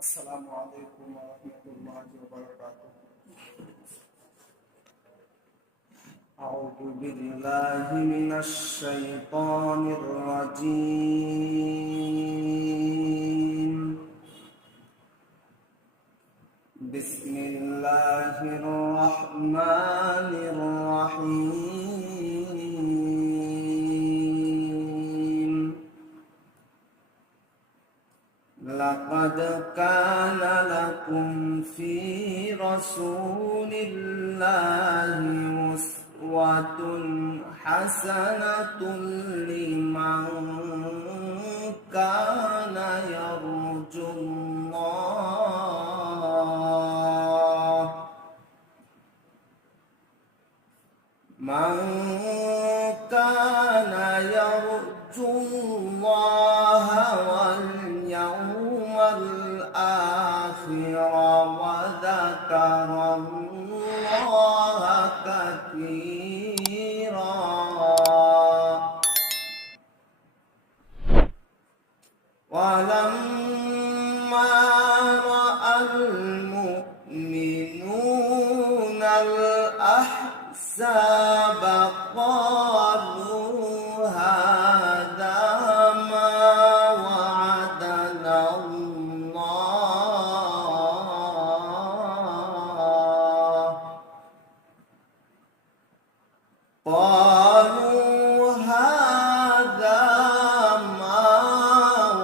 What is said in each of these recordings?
আসসালামু আলাইকুম ওয়া রাহমাতুল্লাহি ওয়া বারাকাতুহু। আউযু বিল্লাহি মিনাশ শাইতানির রাজীম। বিসমিল্লাহির রাহমানির রাহিম। لقد كان لكم في رسول الله أسوة حسنة لمن كان يرجو الله واليوم الآخر وذكر الله كثيرا. ولما رأى المؤمنون الأحزاب قالوا هذا ما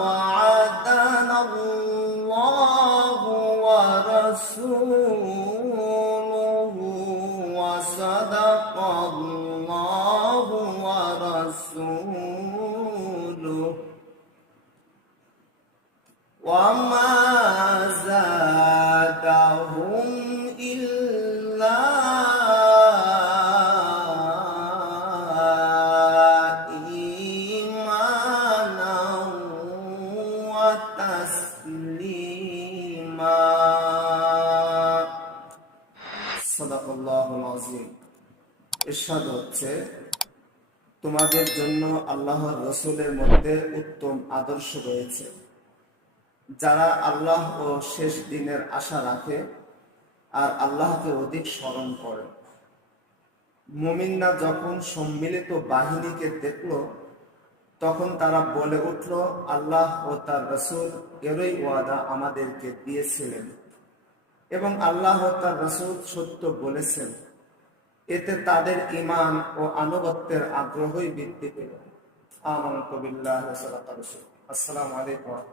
وعدنا الله ورسوله وصدق الله ورسوله وما زادهم إلا إيمانا وتسليما. সাদাকাল্লাহুল আযীম। ইরশাদ হচ্ছে, তোমাদের জন্য আল্লাহর রাসূলের মধ্যে উত্তম আদর্শ রয়েছে, যারা আল্লাহ ও শেষ দিনের আশা রাখে আর আল্লাহকে অধিক স্মরণ করে। মুমিনরা যখন সম্মিলিত বাহিনীকে দেখল, তখন তারা বলে উঠল, আল্লাহ ও তার রাসূল এরই ওয়াদা আমাদেরকে দিয়েছিলেন এবং আল্লাহ ও তার রাসূল সত্য বলেছেন। এতে তাদের ঈমান ও আনুগত্যের আগ্রহই বৃদ্ধি পেল। আমানতু বিল্লাহি ওয়া সাদাকা রাসূল। আসসালামু আলাইকুম।